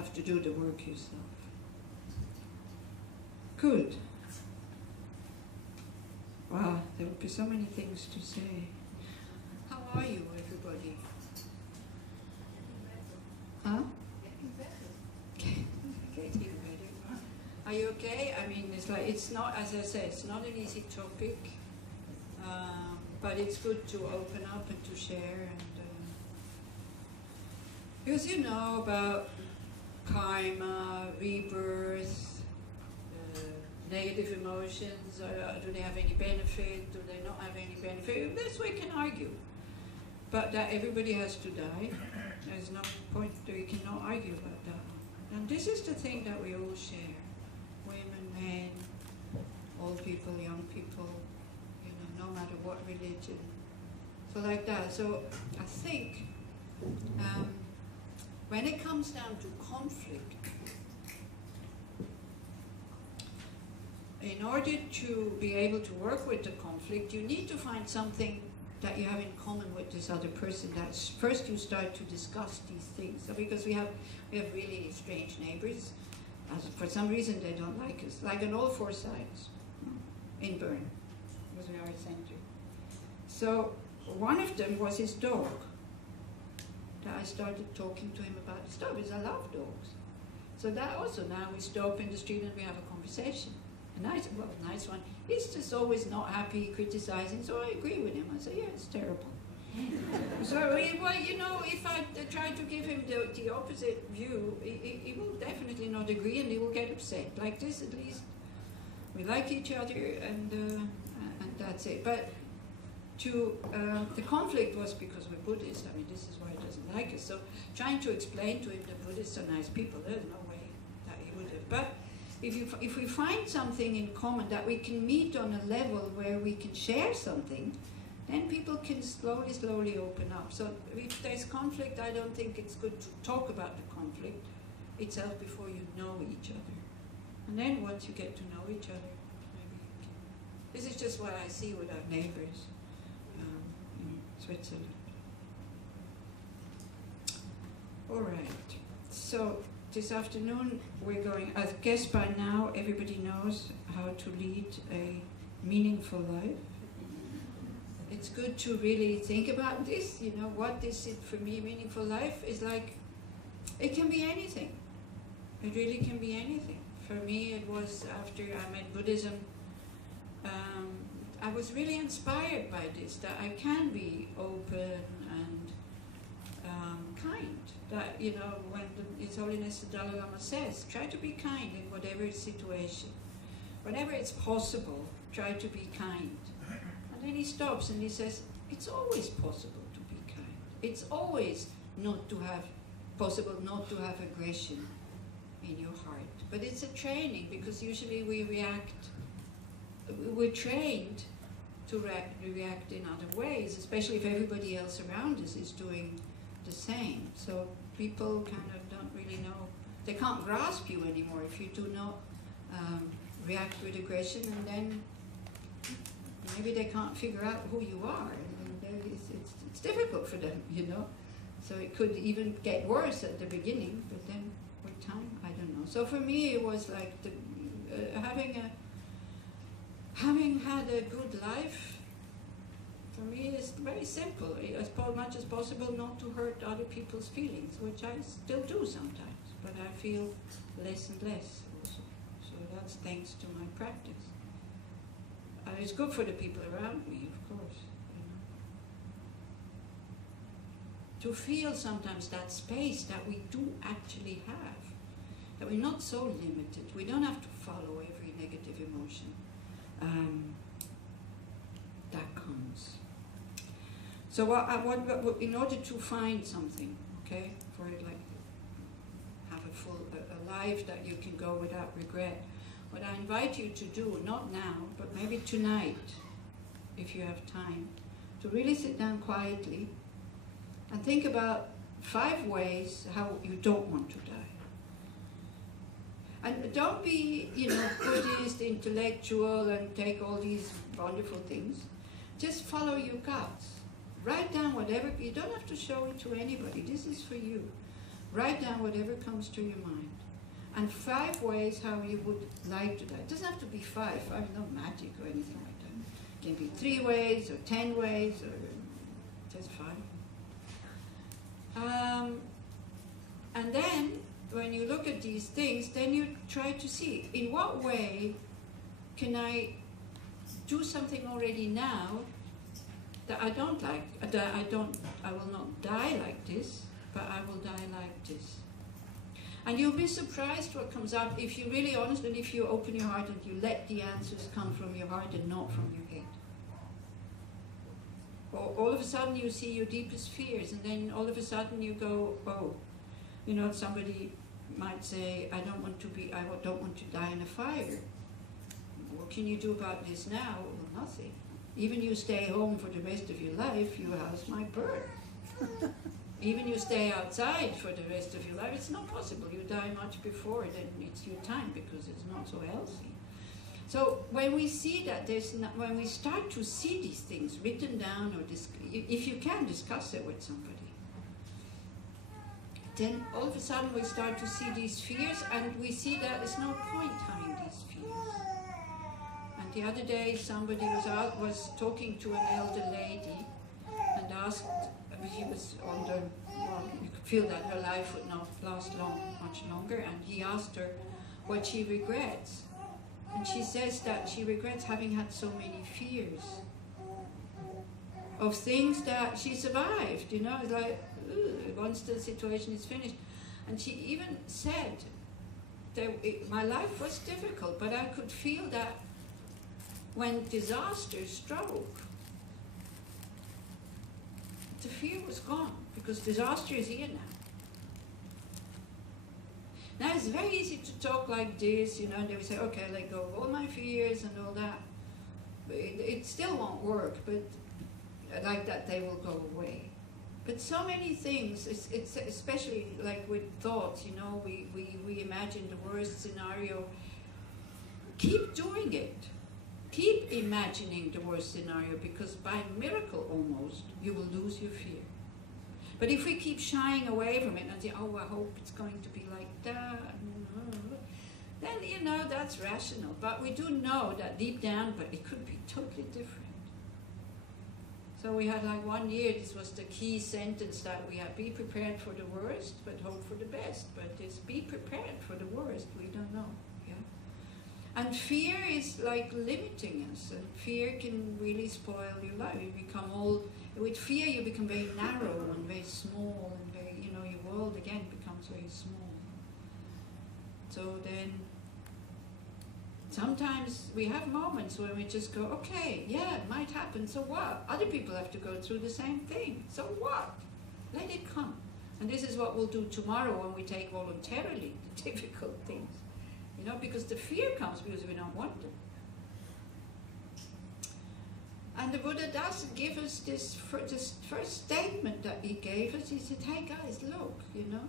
have to do the work yourself. Good. Wow, there will be so many things to say. How are you, everybody? Huh? Getting better. Are you okay? I mean, it's not, as I said, it's not an easy topic, but it's good to open up and to share. And because you know about karma, rebirth, negative emotions, do they have any benefit, do they not have any benefit? This way can argue. But that everybody has to die. There's no point that we cannot argue about that. And this is the thing that we all share. Women, men, old people, young people, you know, no matter what religion. So like that. So I think when it comes down to conflict, in order to be able to work with the conflict, you need to find something that you have in common with this other person. That's first you start to discuss these things. So because we have really strange neighbors. For some reason they don't like us. Like on all four sides in Bern, because we are a center. So one of them was his dog. That I started talking to him about his dog, because I love dogs. So that also, now we stop in the street and we have a conversation. Nice one. He's just always not happy, criticizing, so I agree with him. I say, yeah, it's terrible. So, well, you know, if I try to give him the opposite view, he will definitely not agree and he will get upset. Like this, at least, we like each other and that's it. But the conflict was because we're Buddhist. I mean, this is why he doesn't like us. So trying to explain to him that Buddhists are nice people, there's no way that he would have. But if we find something in common that we can meet on a level where we can share something, then people can slowly open up. So if there's conflict, I don't think it's good to talk about the conflict itself before you know each other. And then once you get to know each other, maybe you can. This is just what I see with our neighbors in Switzerland. All right. So this afternoon we're going, I guess by now everybody knows how to lead a meaningful life. It's good to really think about this, you know, what is it for me, meaningful life is like, it can be anything. It really can be anything. For me it was after I met Buddhism, I was really inspired by this, that I can be open and kind. That, you know, when His Holiness the Dalai Lama says, try to be kind in whatever situation. Whenever it's possible, try to be kind. And then he stops and he says, it's always possible to be kind. It's always possible not to have aggression in your heart. But it's a training, because usually we're trained to react in other ways, especially if everybody else around us is doing the same. So people kind of don't really know, they can't grasp you anymore if you do not react with aggression, and then maybe they can't figure out who you are, and it's difficult for them, you know. So it could even get worse at the beginning, but then with time, I don't know. So for me, it was like having had a good life. For me, it's very simple. As much as possible, not to hurt other people's feelings, which I still do sometimes, but I feel less and less also. So that's thanks to my practice. And it's good for the people around me, of course. You know. To feel sometimes that space that we do actually have, that we're not so limited. We don't have to follow every negative emotion that comes. So in order to find something, okay, for like have a life that you can go without regret, what I invite you to do, not now, but maybe tonight, if you have time, to really sit down quietly and think about 5 ways how you don't want to die. And don't be, you know, Buddhist, intellectual, and take all these wonderful things. Just follow your guts. Write down whatever, you don't have to show it to anybody, this is for you. Write down whatever comes to your mind. And 5 ways how you would like to die. It doesn't have to be 5. I'm not magic or anything like that. It can be 3 ways or 10 ways or just 5. And then, when you look at these things, then you try to see, in what way can I do something already now that I don't like, I will not die like this, but I will die like this. And you'll be surprised what comes out if you're really honest and if you open your heart and you let the answers come from your heart and not from your head. All of a sudden you see your deepest fears, and then all of a sudden you go, oh, you know, somebody might say, I don't want to die in a fire. What can you do about this now? Well, nothing. Even you stay home for the rest of your life, your house might burn. Even you stay outside for the rest of your life, it's not possible. You die much before, then it's your time because it's not so healthy. So when we see that, when we start to see these things written down, or if you can discuss it with somebody, then all of a sudden we start to see these fears, and we see that there's no point having these fears. And the other day somebody was talking to an elder lady and asked, he was on the, well, you could feel that her life would not last much longer, and he asked her what she regrets. And she says that she regrets having had so many fears of things that she survived, you know, it's like, once the situation is finished. And she even said that my life was difficult, but I could feel that when disaster struck, the fear was gone, because disaster is here now. Now it's very easy to talk like this, you know, and they will say, okay, let go of all my fears and all that. But it still won't work, but like that they will go away. But so many things, it's especially like with thoughts, you know, we imagine the worst scenario. Keep doing it. Keep imagining the worst scenario, because by miracle almost, you will lose your fear. But if we keep shying away from it and say, oh, I hope it's going to be like that, then, you know, that's rational. But we do know that deep down, but it could be totally different. So we had like 1 year, this was the key sentence that we had: be prepared for the worst, but hope for the best. But this be prepared for the worst, we don't know. And fear is like limiting us, and fear can really spoil your life. You become with fear you become very narrow and very small, and very, you know, your world again becomes very small. So then, sometimes we have moments when we just go, okay, yeah, it might happen, so what? Other people have to go through the same thing, so what? Let it come. And this is what we'll do tomorrow when we take voluntarily the difficult things. You know, because the fear comes because we don't want them. And the Buddha does give us this first statement that he gave us. He said, hey guys, look, you know,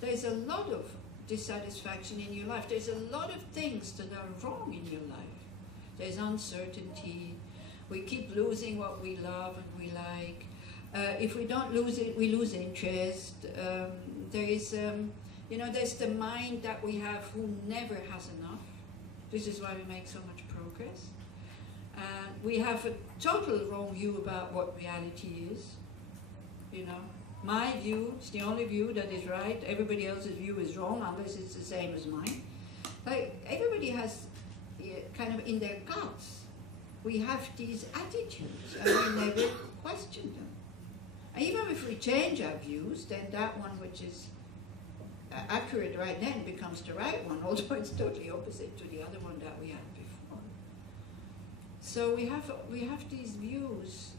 there's a lot of dissatisfaction in your life. There's a lot of things that are wrong in your life. There's uncertainty. We keep losing what we love and we like. If we don't lose it, we lose interest. There is... you know, there's the mind that we have who never has enough. This is why we make so much progress. We have a total wrong view about what reality is. You know, my view is the only view that is right. Everybody else's view is wrong unless it's the same as mine. Like, everybody has kind of in their guts, we have these attitudes and we never question them. And even if we change our views, then that one which is accurate right then becomes the right one, although it's totally opposite to the other one that we had before. So we have these views,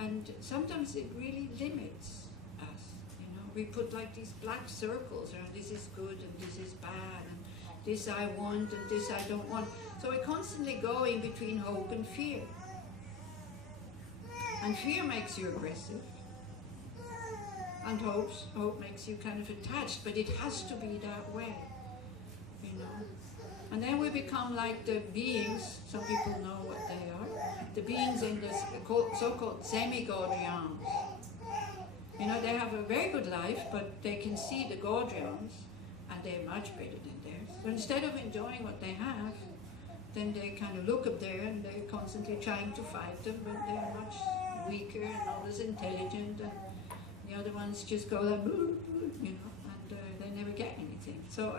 and sometimes it really limits us. You know, we put like these black circles around, this is good and this is bad, and this I want and this I don't want. So we're constantly going between hope and fear. And fear makes you aggressive. And hope makes you kind of attached, but it has to be that way, you know. And then we become like the beings, some people know what they are, the beings in the so-called semi-God realms. You know, they have a very good life, but they can see the Gaudrians, and they're much better than theirs. So instead of enjoying what they have, then they kind of look up there and they're constantly trying to fight them, but they're much weaker and not as intelligent, and the other ones just go like, boo, boo, you know, and they never get anything. So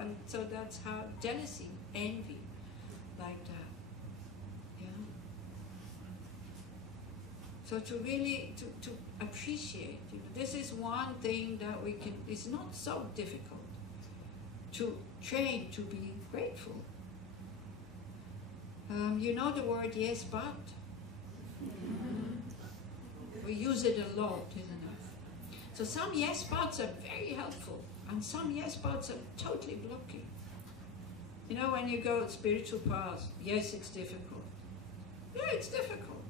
that's how jealousy, envy, like that. Yeah. So to really to appreciate, you know, this is one thing that we can. It's not so difficult to train to be grateful. You know the word yes, but? We use it a lot, isn't it? So some yes, buts are very helpful, and some yes, buts are totally blocking. You know, when you go spiritual path, yes, it's difficult. Yeah, it's difficult.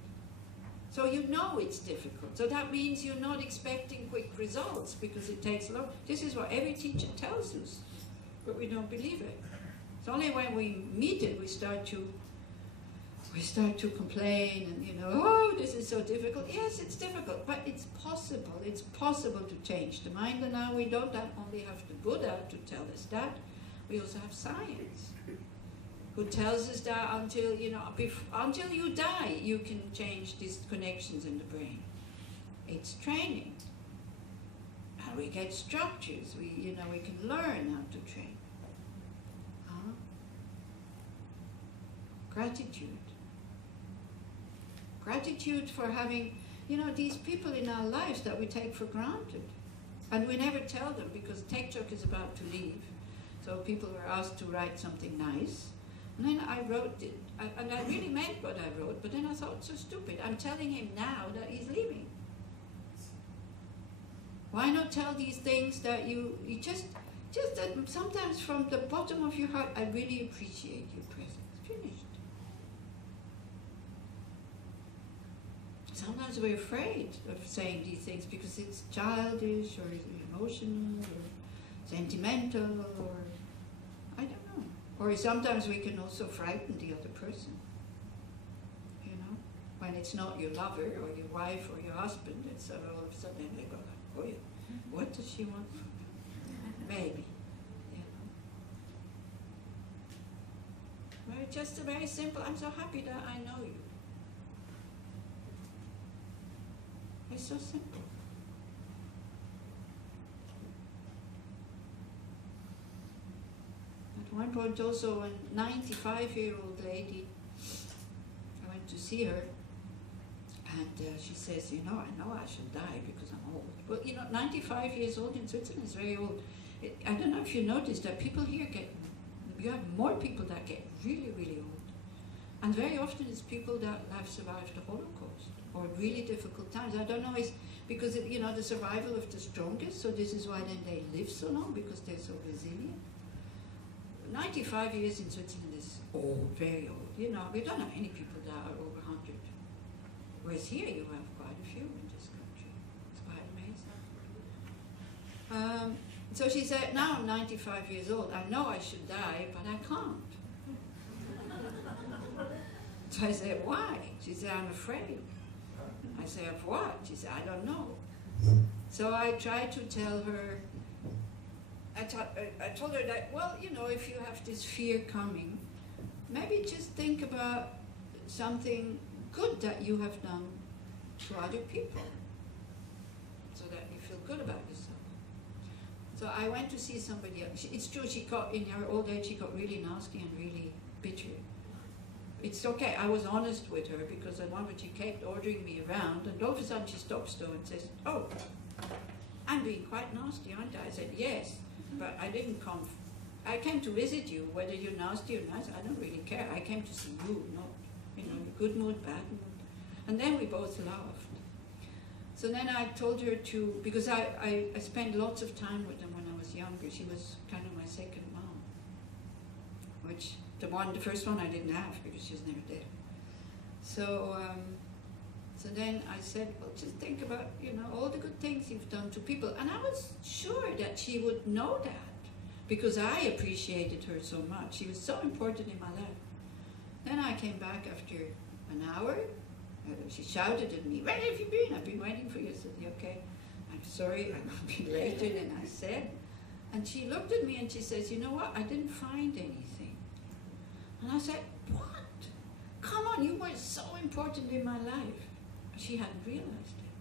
So you know it's difficult. So that means you're not expecting quick results because it takes long. This is what every teacher tells us, but we don't believe it. It's only when we meet it we start to complain and, you know, oh, this is so difficult. Yes, it's difficult, but it's possible. It's possible to change the mind. And now we don't only have the Buddha to tell us that. We also have science, who tells us that until, you know, until you die, you can change these connections in the brain. It's training. And we get structures. We can learn how to train. Gratitude. Gratitude for having, you know, these people in our lives that we take for granted. And we never tell them because Tekchok is about to leave. So people were asked to write something nice. And then I wrote it. And I really meant what I wrote, but then I thought, so stupid. I'm telling him now that he's leaving. Why not tell these things that you just that sometimes from the bottom of your heart, I really appreciate your presence. Finished. Sometimes we're afraid of saying these things because it's childish or emotional or sentimental or I don't know. Or sometimes we can also frighten the other person. You know, when it's not your lover or your wife or your husband, it's all of a sudden they go, oh yeah, what does she want? Maybe. You know. Well, it's just a very simple, I'm so happy that I know you. It's so simple. At one point also, a 95-year-old lady, I went to see her, and she says, you know I should die because I'm old. Well, you know, 95 years old in Switzerland is very old. I don't know if you noticed that people here you have more people that get really, really old. And very often it's people that have survived the Holocaust or really difficult times. I don't know, it's because, you know, the survival of the strongest, so this is why then they live so long, because they're so resilient. 95 years in Switzerland is old, very old. You know, we don't have any people that are over 100. Whereas here you have quite a few in this country. It's quite amazing. So she said, now I'm 95 years old. I know I should die, but I can't. So I said, why? She said, I'm afraid. I said, of what? She said, I don't know. So I tried to tell her, I told her that, well, you know, if you have this fear coming, maybe just think about something good that you have done to other people, so that you feel good about yourself. So I went to see somebody else. It's true, she got, in her old age, she got really nasty and really bitter. It's okay, I was honest with her, because at one point she kept ordering me around, and all of a sudden she stops though and says, oh, I'm being quite nasty, aren't I? I said, yes, but I didn't come, I came to visit you, whether you're nasty or nice, I don't really care. I came to see you, not, you know, good mood, bad mood. And then we both laughed. So then I told her to, because I spent lots of time with them when I was younger. She was kind of my second mom, which the first one I didn't have because she was never there. So, so then I said, well, just think about, you know, all the good things you've done to people. And I was sure that she would know that because I appreciated her so much. She was so important in my life. Then I came back after an hour. She shouted at me, where have you been? I've been waiting for you. I said, okay. I was sorry, I'm a bit later than I said. And she looked at me and she says, you know what, I didn't find anything. And I said, what? Come on, you were so important in my life. She hadn't realized it.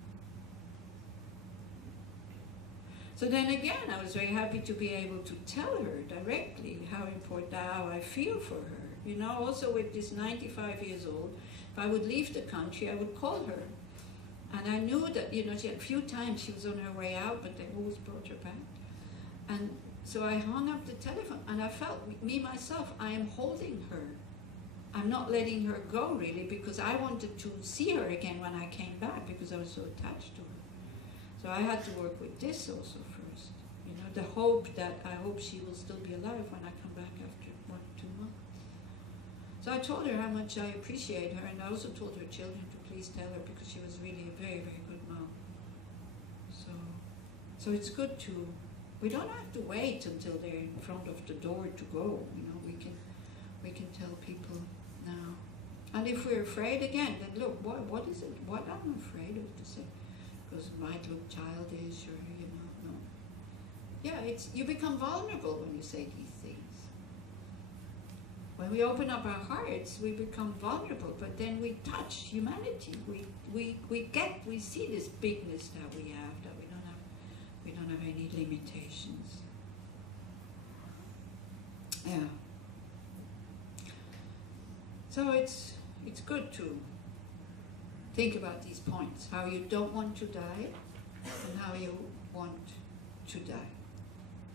So then again, I was very happy to be able to tell her directly how important, how I feel for her. You know, also with this 95 years old, if I would leave the country, I would call her. And I knew that, you know, she had a few times she was on her way out, but they always brought her back. And so I hung up the telephone, and I felt, me, myself, I am holding her. I'm not letting her go, really, because I wanted to see her again when I came back, because I was so attached to her. So I had to work with this also first. You know, the hope that I hope she will still be alive when I come back after 1 or 2 months. So I told her how much I appreciate her, and I also told her children to please tell her, because she was really a very, very good mom. So it's good to, we don't have to wait until they're in front of the door to go. You know, we can tell people now. And if we're afraid again, then look, what is it? What I'm afraid of to say, because it might look childish, or you know, no. Yeah, you become vulnerable when you say these things. When we open up our hearts, we become vulnerable, but then we touch humanity. We see this bigness that we have, that we don't have any limitations. Yeah. So it's good to think about these points, how you don't want to die and how you want to die.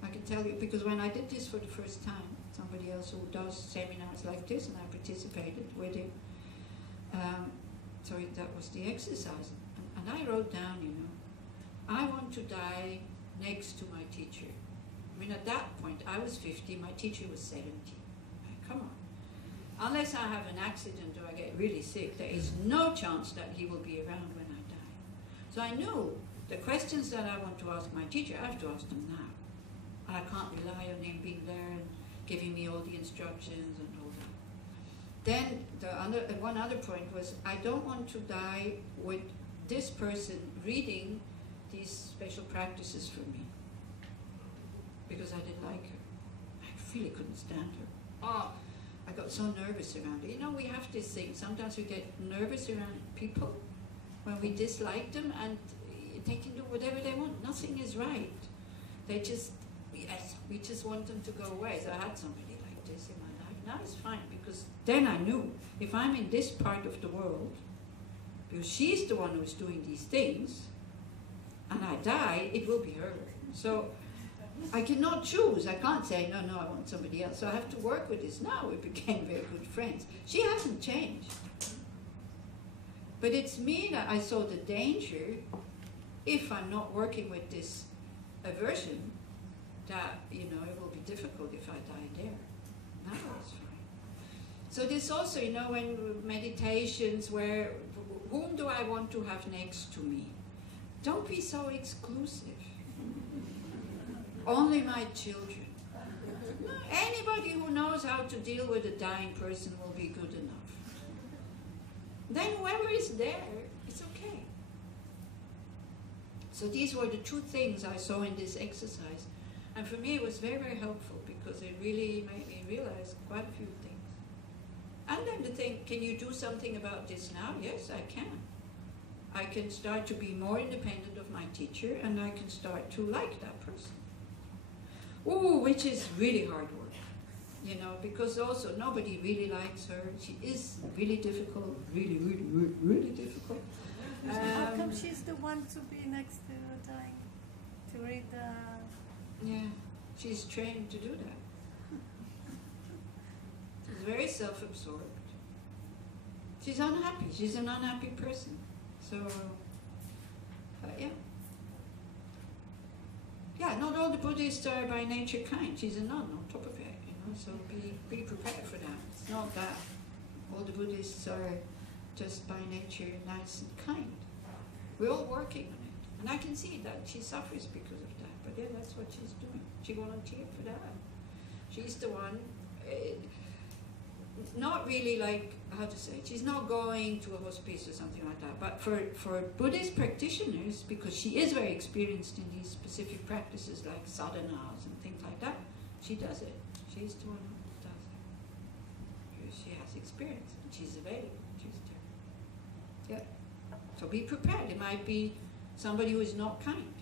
I can tell you, because when I did this for the first time, somebody else who does seminars like this, and I participated with him, sorry, that was the exercise. And I wrote down, you know, I want to die next to my teacher. I mean, at that point, I was 50, my teacher was 70. Come on. Unless I have an accident or I get really sick, there is no chance that he will be around when I die. So I knew the questions that I want to ask my teacher, I have to ask them now. I can't rely on him being there and giving me all the instructions and all that. Then one other point was, I don't want to die with this person reading these special practices for me, because I didn't like her. I really couldn't stand her. Oh, I got so nervous around her. You know, we have this thing. Sometimes we get nervous around people when we dislike them, and they can do whatever they want. Nothing is right. They just, yes, we just want them to go away. So I had somebody like this in my life. Now it's fine, because then I knew if I'm in this part of the world, because she's the one who's doing these things, and I die, it will be her. So I cannot choose. I can't say, no, I want somebody else. So I have to work with this. Now we became very good friends. She hasn't changed. But it's me that I saw the danger, if I'm not working with this aversion, that, you know, it will be difficult if I die there. Now it's fine. So this also, you know, when meditations where, whom do I want to have next to me? Don't be so exclusive. Only my children. Anybody who knows how to deal with a dying person will be good enough. Then whoever is there, it's okay. So these were the 2 things I saw in this exercise. And for me it was very, very helpful, because it really made me realize quite a few things. And then to think, can you do something about this now? Yes, I can. I can start to be more independent of my teacher, and I can start to like that person. Ooh, which is really hard work, you know, because also nobody really likes her. She is really difficult, really, really, really, really difficult. How come she's the one to be next to dying, to read the... Yeah, she's trained to do that. She's very self-absorbed. She's unhappy. She's an unhappy person. So, yeah. Yeah, not all the Buddhists are by nature kind. She's a nun on top of it, you know, so be prepared for that. It's not that all the Buddhists are just by nature nice and kind. We're all working on it. And I can see that she suffers because of that. But yeah, that's what she's doing. She volunteered for that. She's the one. not really like, how to say it, she's not going to a hospice or something like that. But for Buddhist practitioners, because she is very experienced in these specific practices like sadhanas and things like that, she does it. She's the one who does it. Because she has experience and she's available. She's there. Yeah. So be prepared. It might be somebody who is not kind.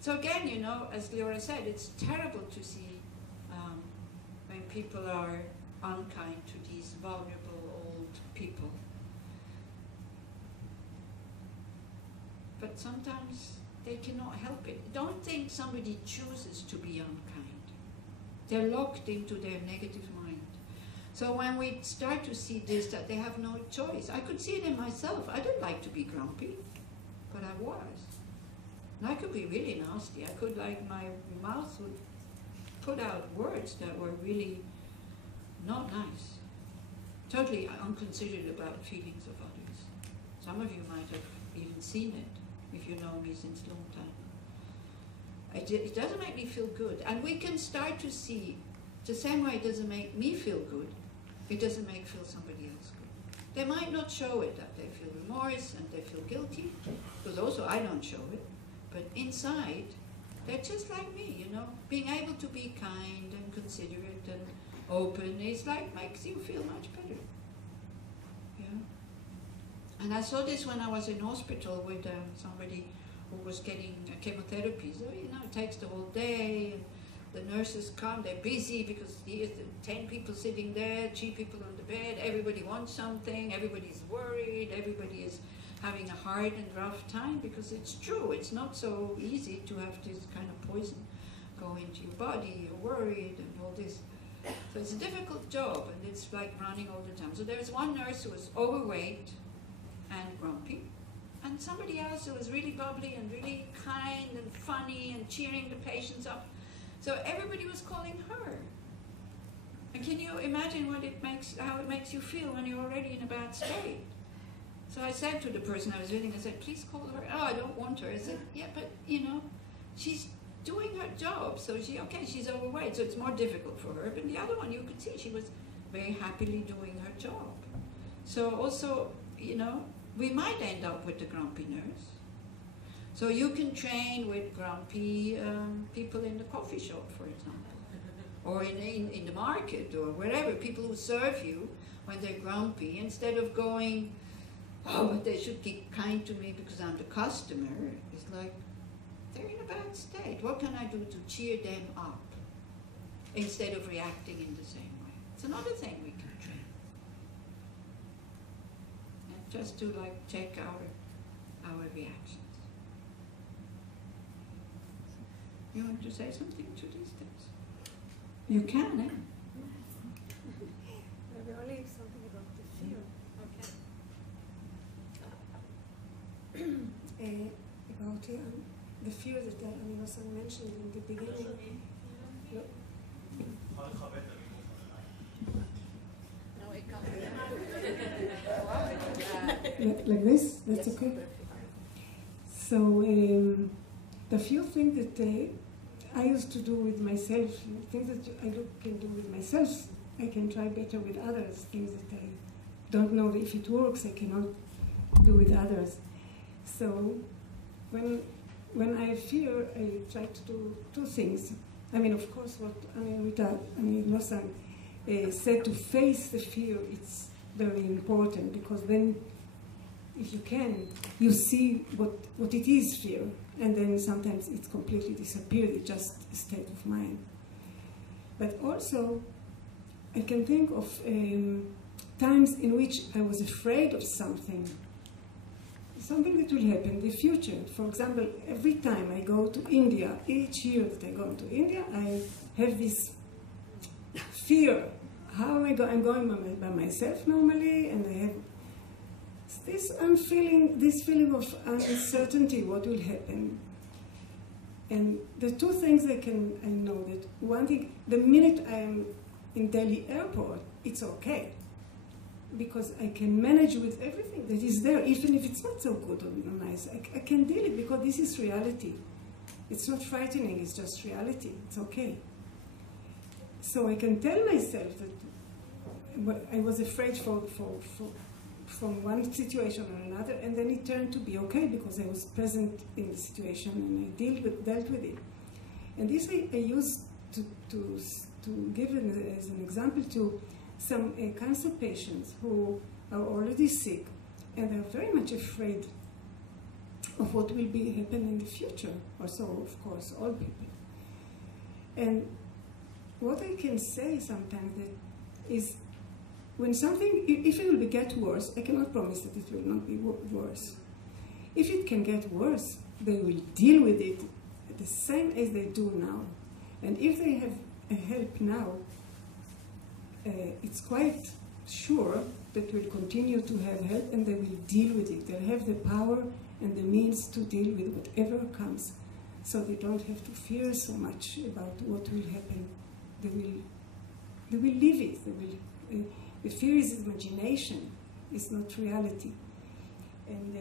So again, you know, as Leora said, it's terrible to see when people are unkind to these vulnerable old people. But sometimes they cannot help it. Don't think somebody chooses to be unkind. They're locked into their negative mind. So when we start to see this, that they have no choice. I could see it in myself. I didn't like to be grumpy, but I was. And I could be really nasty. I could, like, my mouth would put out words that were really not nice. Totally unconsidered about feelings of others. Some of you might have even seen it, if you know me since a long time. It doesn't make me feel good. And we can start to see, the same way it doesn't make me feel good, it doesn't make somebody else good. They might not show it, that they feel remorse and they feel guilty, because also I don't show it. But inside, they're just like me, you know. Being able to be kind and considerate and open is like, makes you feel much better. Yeah. And I saw this when I was in hospital with somebody who was getting chemotherapy. So, you know, it takes the whole day, and the nurses come, they're busy because there's 10 people sitting there, 3 people on the bed, everybody wants something, everybody's worried, everybody is having a hard and rough time, because it's true, it's not so easy to have this kind of poison go into your body, you're worried and all this. So it's a difficult job, and it's like running all the time. So there was one nurse who was overweight and grumpy, and somebody else who was really bubbly and really kind and funny and cheering the patients up. So everybody was calling her. And can you imagine how it makes you feel when you're already in a bad state? So I said to the person I was visiting, I said, please call her. Oh, I don't want her. I said, yeah, but, you know, she's doing her job. So she's overweight, so it's more difficult for her. But the other one, you could see she was very happily doing her job. So also, you know, we might end up with the grumpy nurse. So you can train with grumpy people in the coffee shop, for example, or in the market, or wherever, people who serve you when they're grumpy, instead of going, oh, but they should be kind to me because I'm the customer. It's like, they're in a bad state. What can I do to cheer them up instead of reacting in the same way? It's another thing we can train. And just to like check our reactions. You want to say something to these things? You can, eh? Maybe only something about the fear. Okay. About the fear that Losang mentioned in the beginning. No. Like this? That's okay. So the few things that I used to do with myself, things that I can do with myself, I can try better with others. Things that I don't know if it works, I cannot do with others. So when I fear, I try to do 2 things. I mean, of course, what Rita, Losang said, to face the fear, it's very important, because then, if you can, you see what it is, fear, and then sometimes it's completely disappeared, it's just a state of mind. But also, I can think of times in which I was afraid of something that will happen in the future. For example, every time I go to India, each year that I go to India, I have this fear. How am I going? I'm going by myself normally, and I have this feeling of uncertainty, what will happen. And the 2 things I know that one thing, the minute I am in Delhi airport, it's okay, because I can manage with everything that is there, even if it's not so good or nice. I can deal it, because this is reality. It's not frightening, it's just reality. It's okay. So I can tell myself that I was afraid from one situation or another, and then it turned to be okay because I was present in the situation and I dealt with it. And this I used to give as an example to some cancer patients who are already sick and are very much afraid of what will be happen in the future, or so, of course, all people. And what I can say sometimes is when something, if it will get worse, I cannot promise that it will not be worse. If it can get worse, they will deal with it the same as they do now. And if they have help now, it's quite sure that we'll continue to have help and they will deal with it. They'll have the power and the means to deal with whatever comes. So they don't have to fear so much about what will happen. They will live it. The fear is imagination. It's not reality. And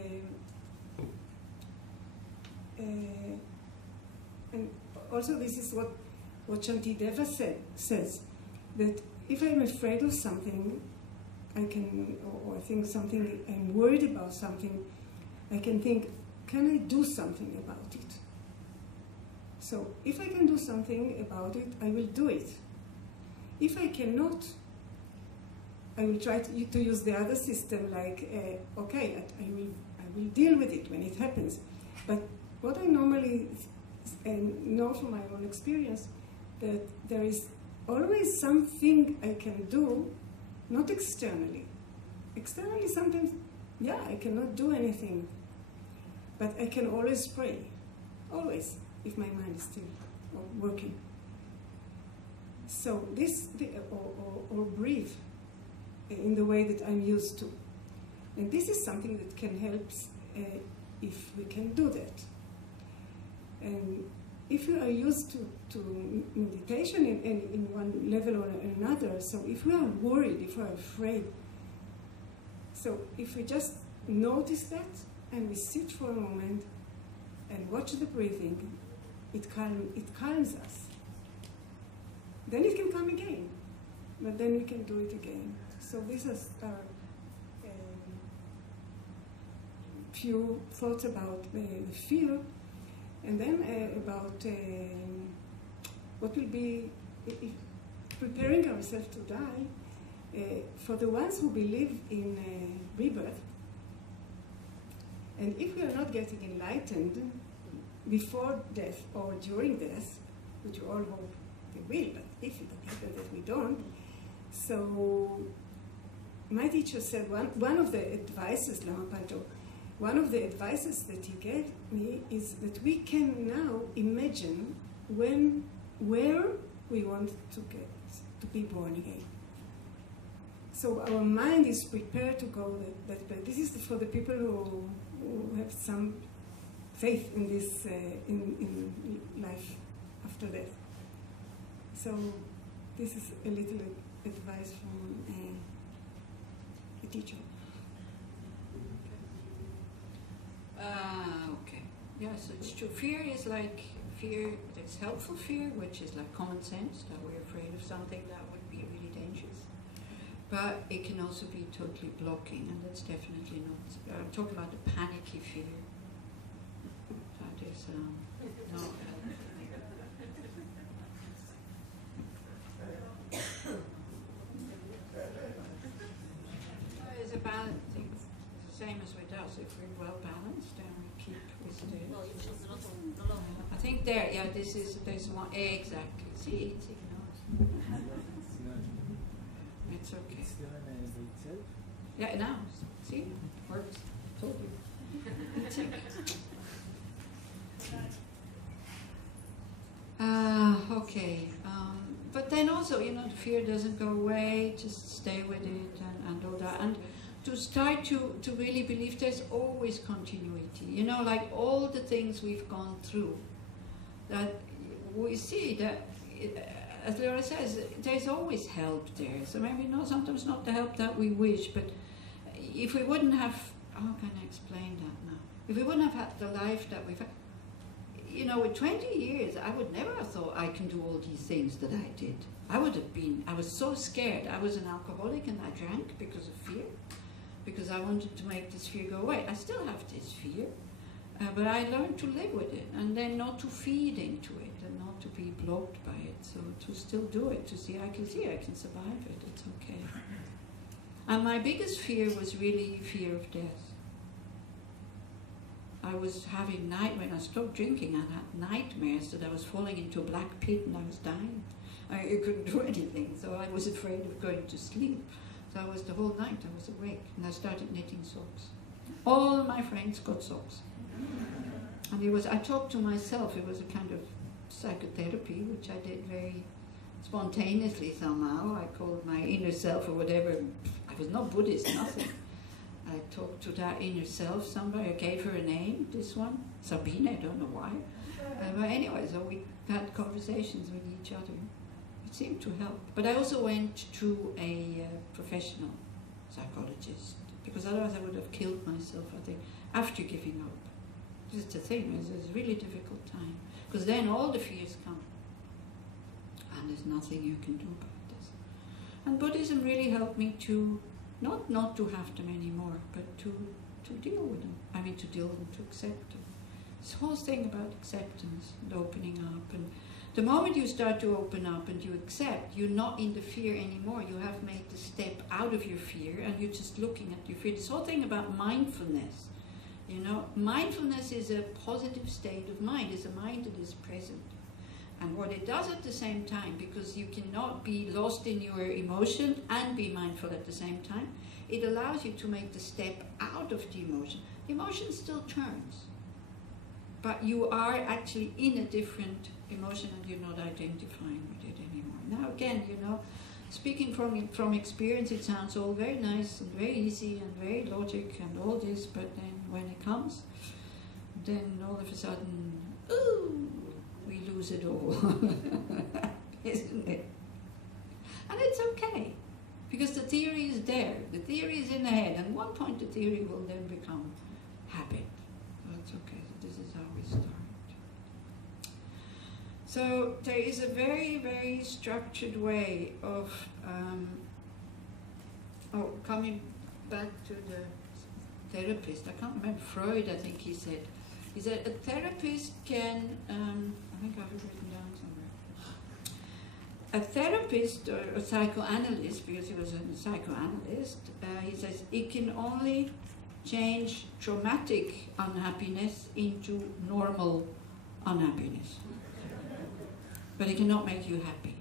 also this is what Shantideva says, that if I'm afraid of something, I can, or I think something, I'm worried about something, I can think, can I do something about it? So if I can do something about it, I will do it. If I cannot, I will try to use the other system, like, okay, I will deal with it when it happens. But what I normally know from my own experience, that there is always something I can do, not externally. Externally, sometimes, yeah, I cannot do anything, but I can always pray, always, if my mind is still working. So this, or breathe in the way that I'm used to. And this is something that can help if we can do that. And if you are used to meditation in one level or another, so if we are worried, if we are afraid, so if we just notice that and we sit for a moment and watch the breathing, it calms us. Then it can come again, but then we can do it again. So this is our few thoughts about the fear. And then about what will be preparing ourselves to die, for the ones who believe in rebirth, and if we are not getting enlightened before death or during death, which we all hope we will, but if it happens that we don't, so my teacher said one of the advices, Lama Pancho, one of the advices that he gave me is that we can now imagine where we want to be born again. So our mind is prepared to go that way. This is for the people who have some faith in this in life after death. So this is a little advice from a teacher. Okay. Yes, it's true. Fear is like fear. There's helpful fear, which is like common sense, that we're afraid of something that would be really dangerous. But it can also be totally blocking, and that's definitely not. I'm talking about the panicky fear. That is not helpful. It's a balancing. Same as with us, if we're well balanced and we keep with the... I think there, yeah, there's one, exactly. See, it's ignored. It's okay. Yeah, now, see, works. Told you. It's okay. Okay. But then also, the fear doesn't go away, just stay with it and all that. And to start to really believe there's always continuity. Like all the things we've gone through, that we see that, as Laura says, there's always help there. So maybe sometimes not the help that we wish, but if we wouldn't have, how can I explain that now? If we wouldn't have had the life that we've had, you know, with 20 years, I would never have thought I can do all these things that I did. I was so scared. I was an alcoholic and I drank because of fear, because I wanted to make this fear go away. I still have this fear, but I learned to live with it and then not to feed into it and not to be blocked by it. So to still do it, to see I can survive it, it's okay. And my biggest fear was really fear of death. I was having when I stopped drinking, I had nightmares that I was falling into a black pit and I was dying. I couldn't do anything, so I was afraid of going to sleep. So I was the whole night, I was awake, and I started knitting socks. All my friends got socks. And I talked to myself, it was a kind of psychotherapy, which I did very spontaneously somehow. I called my inner self or whatever. I was not Buddhist, nothing. I talked to that inner self, somebody, I gave her a name, this one, Sabine, I don't know why. But anyway, so we had conversations with each other. It seemed to help. But I also went to a professional psychologist, because otherwise I would have killed myself, I think, after giving up. This is the thing, it's a really difficult time. Because then all the fears come. And there's nothing you can do about this. And Buddhism really helped me to not to have them anymore, but to deal with them. I mean, to deal with them, to accept them. This whole thing about acceptance and opening up. And the moment you start to open up and you accept, you're not in the fear anymore. You have made the step out of your fear and you're just looking at your fear. This whole thing about mindfulness, you know, mindfulness is a positive state of mind. It's a mind that is present. And what it does at the same time, because you cannot be lost in your emotion and be mindful at the same time, it allows you to make the step out of the emotion. The emotion still turns, but you are actually in a different emotion and you're not identifying with it anymore. Now again, you know, speaking from experience, it sounds all very nice and very easy and very logic and all this, but then when it comes, then all of a sudden, ooh, we lose it all, isn't it? And it's okay, because the theory is there, the theory is in the head, and at one point the theory will then become habit. So it's okay, so this is how we start. So there is a very, very structured way of coming back to the therapist. I can't remember, Freud, I think he said a therapist can, I think I have it written down somewhere. A therapist or a psychoanalyst, because he was a psychoanalyst, he says it can only change traumatic unhappiness into normal unhappiness. But it cannot make you happy.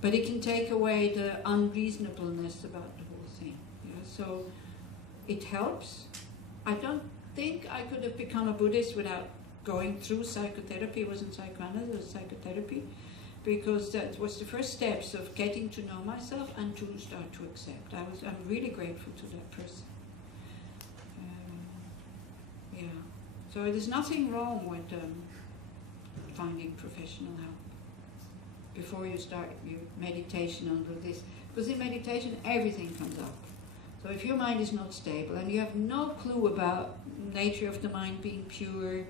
But it can take away the unreasonableness about the whole thing. You know? So it helps. I don't think I could have become a Buddhist without going through psychotherapy. It wasn't psychoanalysis, it was psychotherapy, because that was the first steps of getting to know myself and to start to accept. I'm really grateful to that person. Yeah. So there's nothing wrong with finding professional help before you start your meditation under this, because in meditation everything comes up. So if your mind is not stable and you have no clue about the nature of the mind being pure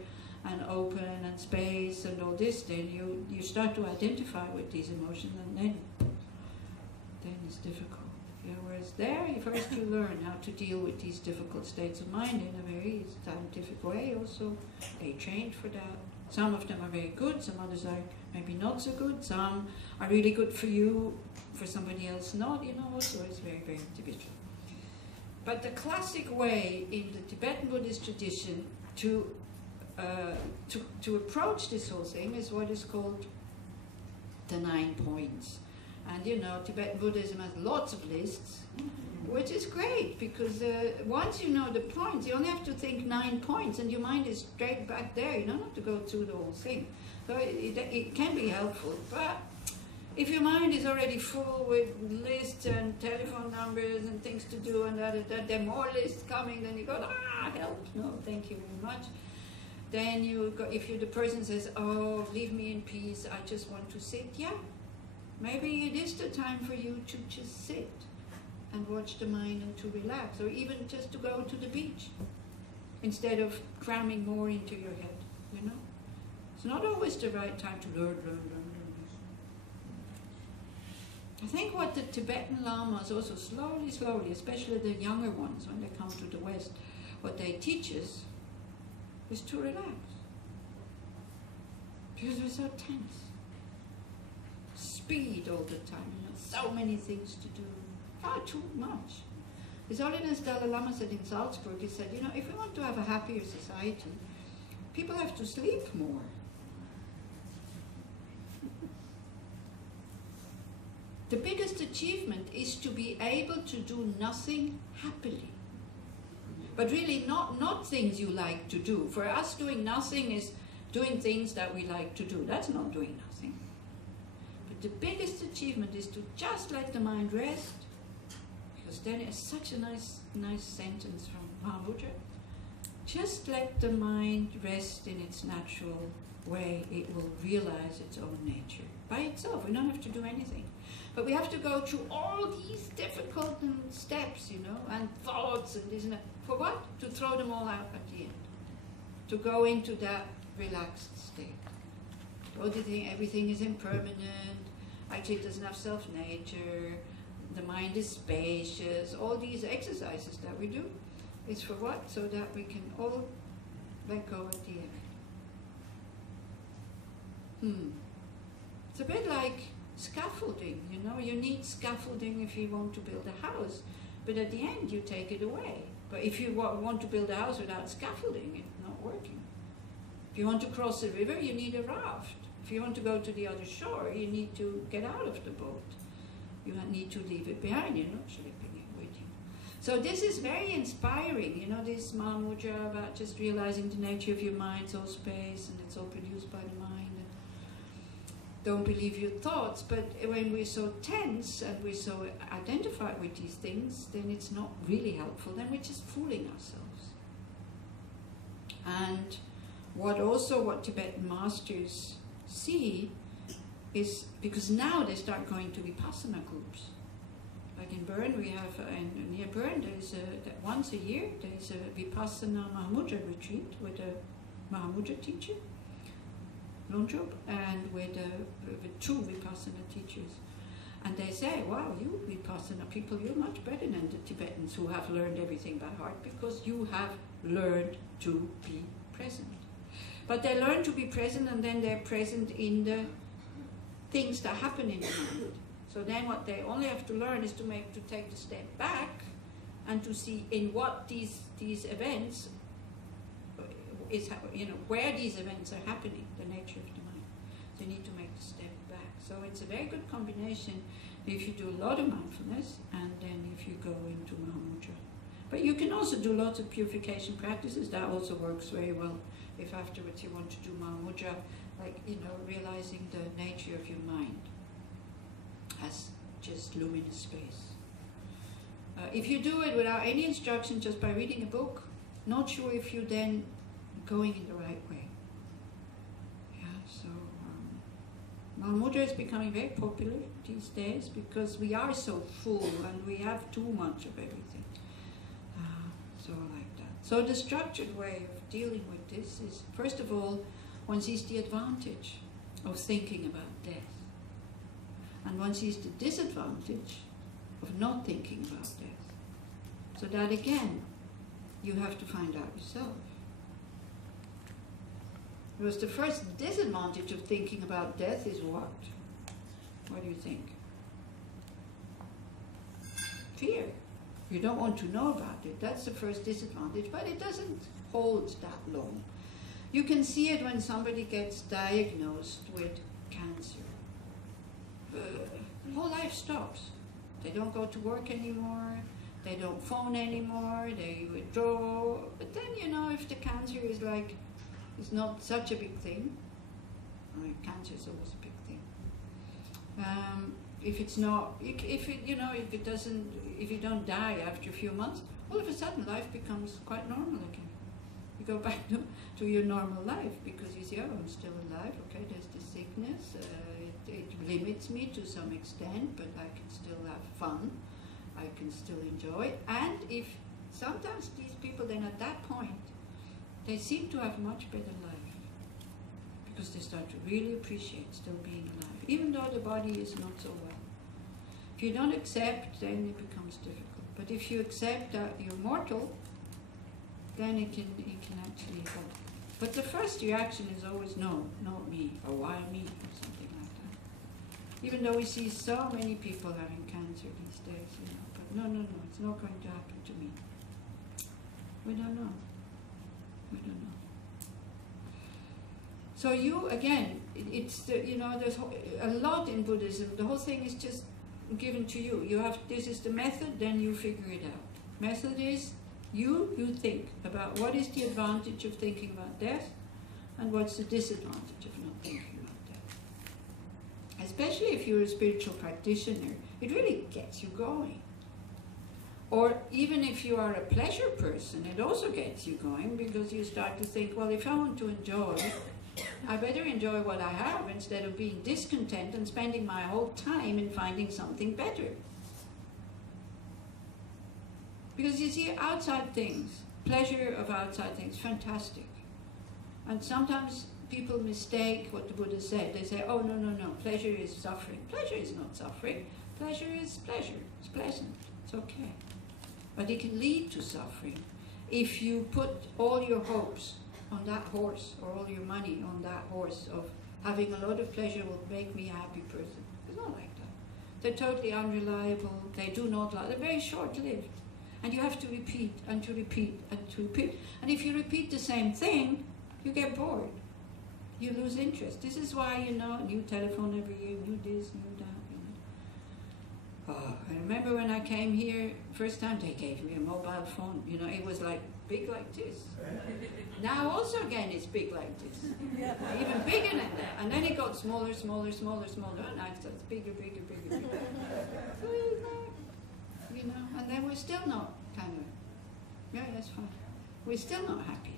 and open and space and all this, then you start to identify with these emotions, and then it's difficult. Yeah, whereas there, first you learn how to deal with these difficult states of mind in a very scientific way also. They trained for that. Some of them are very good, some others are maybe not so good, some are really good for you, for somebody else not, you know, so it's very, very individual. But the classic way in the Tibetan Buddhist tradition to approach this whole thing is what is called the 9 points. And you know, Tibetan Buddhism has lots of lists, which is great, because once you know the points, you only have to think 9 points and your mind is straight back there. You don't have to go through the whole thing. So it can be helpful, but if your mind is already full with lists and telephone numbers and things to do, and that there are more lists coming, then you go, help, no, thank you very much. Then if the person says, oh, leave me in peace, I just want to sit, yeah, maybe it is the time for you to just sit and watch the mind and to relax, or even just to go to the beach instead of cramming more into your head, you know. It's not always the right time to learn. I think what the Tibetan Lamas also slowly, especially the younger ones when they come to the West, what they teach us is to relax. Because we're so tense. Speed all the time, so many things to do, far too much. His Holiness Dalai Lama said in Salzburg, he said, if we want to have a happier society, people have to sleep more. The biggest achievement is to be able to do nothing happily. But really not things you like to do. For us, doing nothing is doing things that we like to do. That's not doing nothing. But the biggest achievement is to just let the mind rest, because then it's such a nice sentence from Mahamudra. Just let the mind rest in its natural way. It will realize its own nature by itself. We don't have to do anything. But we have to go through all these difficult steps, and thoughts and this and that. For what? To throw them all out at the end. To go into that relaxed state. All the thing, everything is impermanent. Actually, it doesn't have self-nature. The mind is spacious. All these exercises that we do is for what? So that we can all let go at the end. It's a bit like scaffolding, you need scaffolding if you want to build a house, but at the end you take it away. But if you want to build a house without scaffolding, it's not working. If you want to cross a river, you need a raft. If you want to go to the other shore, you need to get out of the boat. You need to leave it behind, you're not slipping it with you. So this is very inspiring, this Mahamudra about just realizing the nature of your mind, it's all space and it's all produced by the mind. Don't believe your thoughts, but when we're so tense and we're so identified with these things, then it's not really helpful. Then we're just fooling ourselves. And what Tibetan masters see is, because now they start going to Vipassana groups. Like in Bern, we have, near Bern, there's once a year, there's a Vipassana Mahamudra retreat with a Mahamudra teacher, Longjob, and with two Vipassana teachers. And they say, wow, you Vipassana people, you're much better than the Tibetans who have learned everything by heart, because you have learned to be present. But they learn to be present, and then they're present in the things that happen in the mind. So then what they only have to learn is to take the step back and to see in what these events is, where these events are happening, the nature of the mind. So you need to make the step back. So it's a very good combination if you do a lot of mindfulness and then if you go into Mahamudra. But you can also do lots of purification practices. That also works very well if afterwards you want to do Mahamudra, like, realizing the nature of your mind as just luminous space. If you do it without any instruction, just by reading a book, not sure if you're then going in the right way. Yeah, so Mahamudra is becoming very popular these days because we are so full and we have too much of everything. So like that. So the structured way of dealing with this is, first of all, one sees the advantage of thinking about death. And one sees the disadvantage of not thinking about death. So that again, you have to find out yourself. Because the first disadvantage of thinking about death is what? What do you think? Fear. You don't want to know about it. That's the first disadvantage, but it doesn't hold that long. You can see it when somebody gets diagnosed with cancer. The whole life stops. They don't go to work anymore. They don't phone anymore. They withdraw. But then, if the cancer is it's not such a big thing. Cancer is always a big thing. If it's not, if you don't die after a few months, all of a sudden life becomes quite normal again. You go back to your normal life because you say, oh, I'm still alive. Okay, there's the sickness. It limits me to some extent, but I can still have fun. I can still enjoy. And if sometimes these people then at that point, they seem to have much better life because they start to really appreciate still being alive, even though the body is not so well. If you don't accept, then it becomes difficult. But if you accept that you're mortal, then it can actually help. But the first reaction is always no, not me, or why me, or something like that. Even though we see so many people having cancer these days, you know, but no, it's not going to happen to me. We don't know. We don't know. So you, again, it's the, you know, there's a lot in Buddhism. The whole thing is just given to you. You have, this is the method, then you figure it out. Method is you think about what is the advantage of thinking about death and what's the disadvantage of not thinking about death. Especially if you're a spiritual practitioner, it really gets you going. Or even if you are a pleasure person, it also gets you going, because you start to think, well, if I want to enjoy, I better enjoy what I have instead of being discontent and spending my whole time in finding something better. Because you see, outside things, pleasure of outside things, fantastic. And sometimes people mistake what the Buddha said. They say, oh, no, pleasure is suffering. Pleasure is not suffering. Pleasure is pleasure. It's pleasant. It's okay. But it can lead to suffering if you put all your hopes on that horse, or all your money on that horse of having a lot of pleasure will make me a happy person. It's not like that. They're totally unreliable. They do not last. They're very short-lived. And you have to repeat and to repeat and to repeat. And if you repeat the same thing, you get bored. You lose interest. This is why, you know, new telephone every year, new this, new that. Oh, I remember when I came here, first time they gave me a mobile phone. You know, it was like big like this. Now also again it's big like this. Yeah. Even bigger than that. And then it got smaller. And now it's bigger. So it's like, you know, and then we're still not kind of, yeah, that's fine. We're still not happy.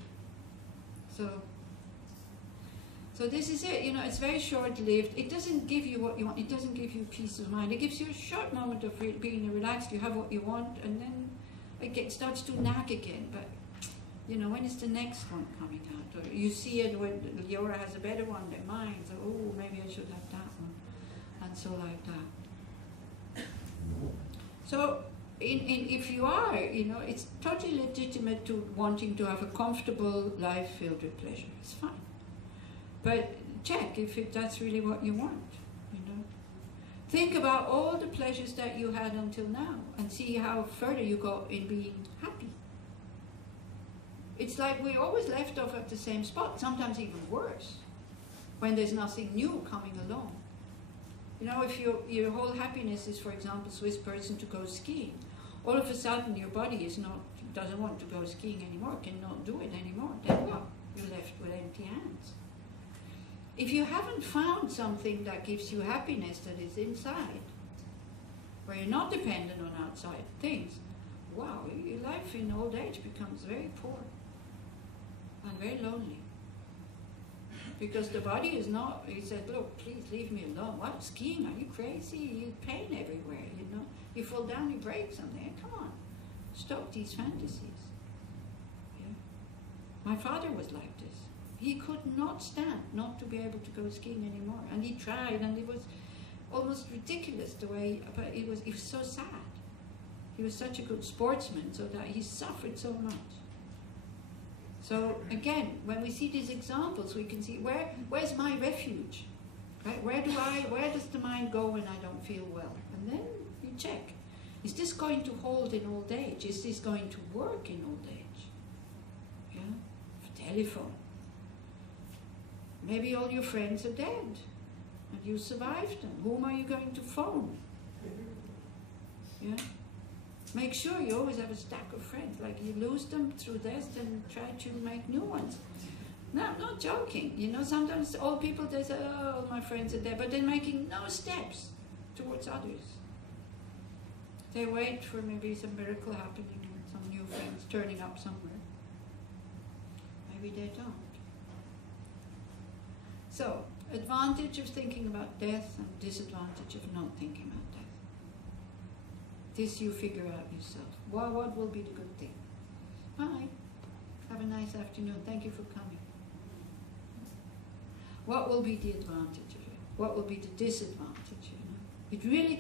So this is it, you know, it's very short-lived. It doesn't give you what you want. It doesn't give you peace of mind. It gives you a short moment of being relaxed. You have what you want, and then it starts to nag again. But, you know, when is the next one coming out? Or you see it when Leora has a better one than mine. So, oh, maybe I should have that one. And so like that. So, if you are, you know, it's totally legitimate to wanting to have a comfortable life filled with pleasure. It's fine. But check if that's really what you want, you know. Think about all the pleasures that you had until now and see how further you go in being happy. It's like we're always left off at the same spot, sometimes even worse, when there's nothing new coming along. You know, if your whole happiness is, for example, Swiss person to go skiing, all of a sudden your body doesn't want to go skiing anymore, cannot do it anymore, then what? You're left with empty hands. If you haven't found something that gives you happiness that is inside, where you're not dependent on outside things, wow, your life in old age becomes very poor and very lonely. Because the body is not, he said, look, please leave me alone. What, skiing? Are you crazy? You pain everywhere, you know. You fall down, you break something. Come on, stop these fantasies. Yeah? My father was like this. He could not stand not to be able to go skiing anymore. And he tried, and it was almost ridiculous the way, but it was so sad. He was such a good sportsman, so that he suffered so much. So again, when we see these examples, we can see where's my refuge? Right? Where does the mind go when I don't feel well? And then you check. Is this going to hold in old age? Is this going to work in old age? Yeah? Telephone. Maybe all your friends are dead and you survived them. Whom are you going to phone? Yeah? Make sure you always have a stack of friends. Like you lose them through this, then try to make new ones. No, I'm not joking. You know, sometimes old people, they say, oh, my friends are dead, but they're making no steps towards others. They wait for maybe some miracle happening and some new friends turning up somewhere. Maybe they don't. So, advantage of thinking about death and disadvantage of not thinking about death. This you figure out yourself. What will be the good thing? Bye. Have a nice afternoon. Thank you for coming. what will be the advantage of it? What will be the disadvantage? You know? It really